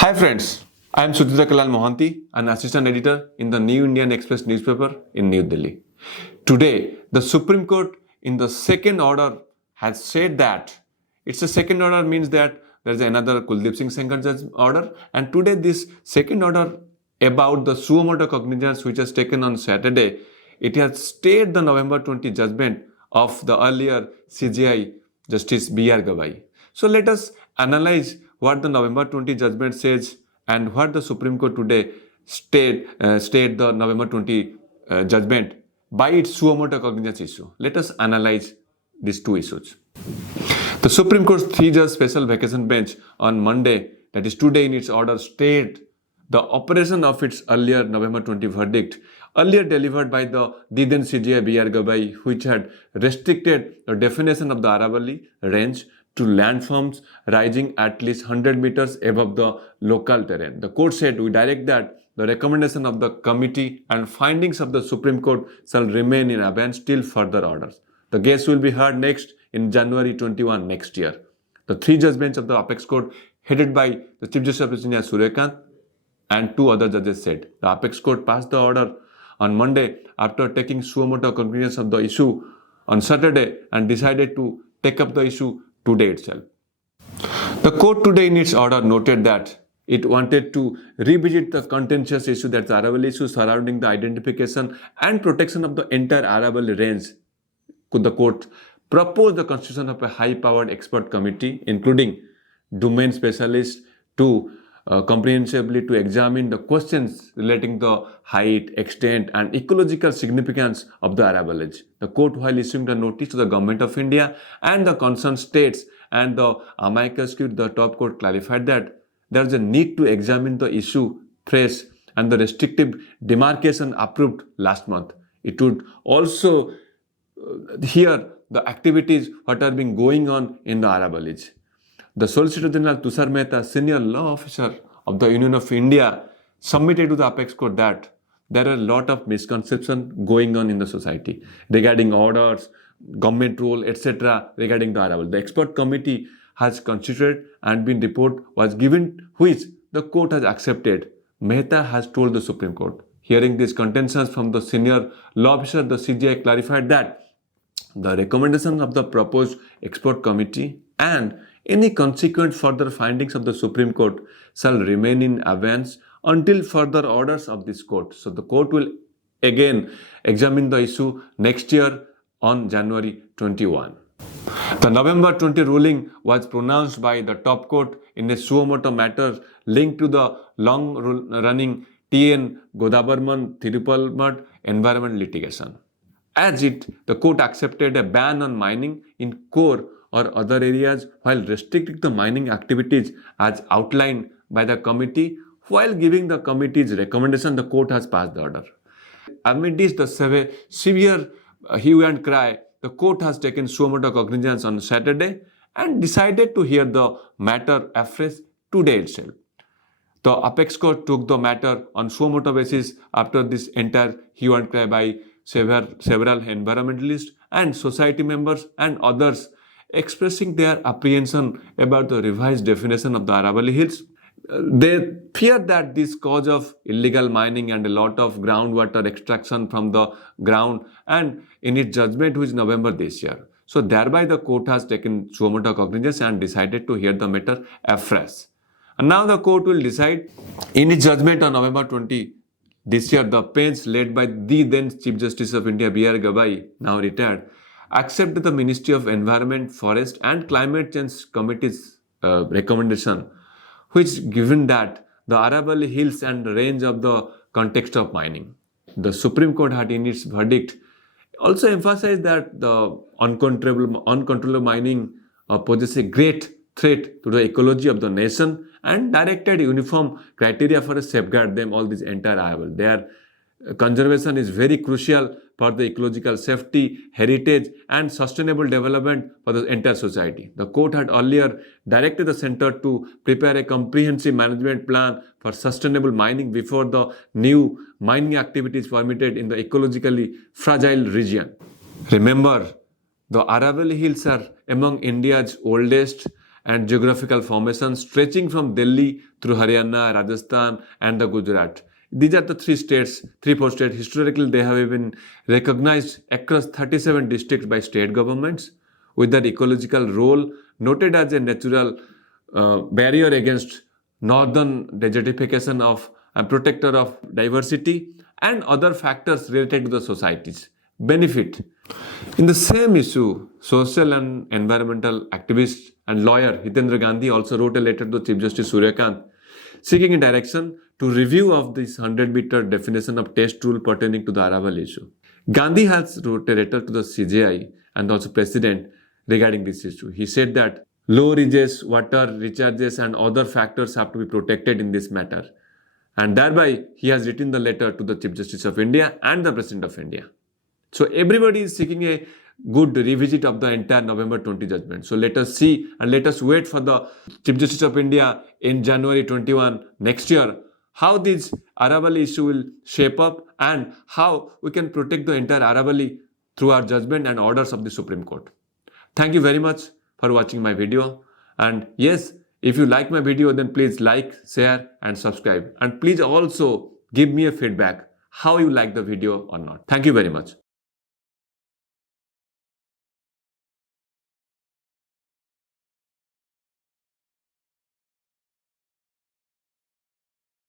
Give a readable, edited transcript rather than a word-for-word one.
Hi friends, I am Sudhita Kalal Mohanty, an assistant editor in the New Indian Express newspaper in New Delhi. Today, the Supreme Court in the second order has said that it's a second order means that there's another Kuldeep Singh Sengar judge order, and today this second order about the suo motu cognizance which was taken on Saturday, it has stayed the November 20 judgment of the earlier CJI Justice B.R. Gavai. So let us analyze what the November 20 judgment says and what the Supreme Court today state the November 20 judgment by its suo motu cognizance issue. Let us analyze these two issues. The Supreme Court's three-judge special vacation bench on Monday, that is today, in its order stayed the operation of its earlier November 20 verdict, earlier delivered by the then CJI B.R. Gavai, which had restricted the definition of the Aravalli range to landforms rising at least 100 meters above the local terrain. The court said, "We direct that the recommendation of the committee and findings of the Supreme Court shall remain in abeyance till further orders. The case will be heard next in January 21 next year." The three-judge bench of the Apex Court, headed by the Chief Justice of India Suryakant and two other judges, said the Apex Court passed the order on Monday after taking suo motu cognizance of the issue on Saturday and decided to take up the issue today itself. The court today in its order noted that it wanted to revisit the contentious issue, that the Aravalli issue surrounding the identification and protection of the entire Aravalli range. Could the court propose the constitution of a high-powered expert committee, including domain specialists, to comprehensively to examine the questions relating the height, extent and ecological significance of the Aravallis. The court, while issuing the notice to the Government of India and the concerned states and the amicus curiae, the top court clarified that there is a need to examine the issue fresh and the restrictive demarcation approved last month. It would also hear the activities what are being going on in the Aravallis. The Solicitor General Tushar Mehta, senior law officer of the Union of India, submitted to the Apex Court that there are a lot of misconceptions going on in the society regarding orders, government rule, etc. regarding the Aravalli. The expert committee has considered and been report was given, which the court has accepted. Mehta has told the Supreme Court. Hearing these contentions from the senior law officer, the CJI clarified that the recommendation of the proposed expert committee and any consequent further findings of the Supreme Court shall remain in abeyance until further orders of this court. So the court will again examine the issue next year on January 21. The November 20 ruling was pronounced by the top court in a suo motu matter linked to the long-running TN Godavarman Thirupalmad environment litigation. As the court accepted a ban on mining in core or other areas while restricting the mining activities as outlined by the committee. While giving the committee's recommendation, the court has passed the order. Amid this, the severe hue and cry, the court has taken suo motu cognizance on Saturday and decided to hear the matter afresh today itself. The Apex Court took the matter on suo motu basis after this entire hue and cry by several environmentalists and society members and others expressing their apprehension about the revised definition of the Aravalli Hills. They fear that this cause of illegal mining and a lot of groundwater extraction from the ground, and in its judgment, which is November this year. So thereby the court has taken suo motu cognizance and decided to hear the matter afresh. And now the court will decide in its judgment on November 20 this year. The bench led by the then Chief Justice of India B.R. Gavai, now retired, accepted the Ministry of Environment, Forest and Climate Change Committee's recommendation, which given that the Aravalli Hills and range of the context of mining. The Supreme Court had in its verdict also emphasized that the uncontrollable mining poses a great threat to the ecology of the nation and directed uniform criteria for a safeguard them all these entire Aravalli. Their conservation is very crucial for the ecological safety, heritage and sustainable development for the entire society. The court had earlier directed the center to prepare a comprehensive management plan for sustainable mining before the new mining activities permitted in the ecologically fragile region. Remember, the Aravalli Hills are among India's oldest and geographical formations stretching from Delhi through Haryana, Rajasthan, and the Gujarat. These are the three, four states. Historically, they have been recognized across 37 districts by state governments, with their ecological role noted as a natural barrier against northern desertification of and protector of diversity and other factors related to the society's benefit. In the same issue, social and environmental activist and lawyer Hitendra Gandhi also wrote a letter to Chief Justice Suryakant seeking a direction to review of this 100-meter definition of test rule pertaining to the Aravalli issue. Gandhi has wrote a letter to the CJI and also President regarding this issue. He said that low ridges, water recharges and other factors have to be protected in this matter. And thereby, he has written the letter to the Chief Justice of India and the President of India. So everybody is seeking a good revisit of the entire November 20 judgment. So let us see and let us wait for the Chief Justice of India in January 21 next year, how this Aravalli issue will shape up and how we can protect the entire Aravalli through our judgment and orders of the Supreme Court. Thank you very much for watching my video. And yes, if you like my video, then please like, share and subscribe. And please also give me a feedback how you like the video or not. Thank you very much.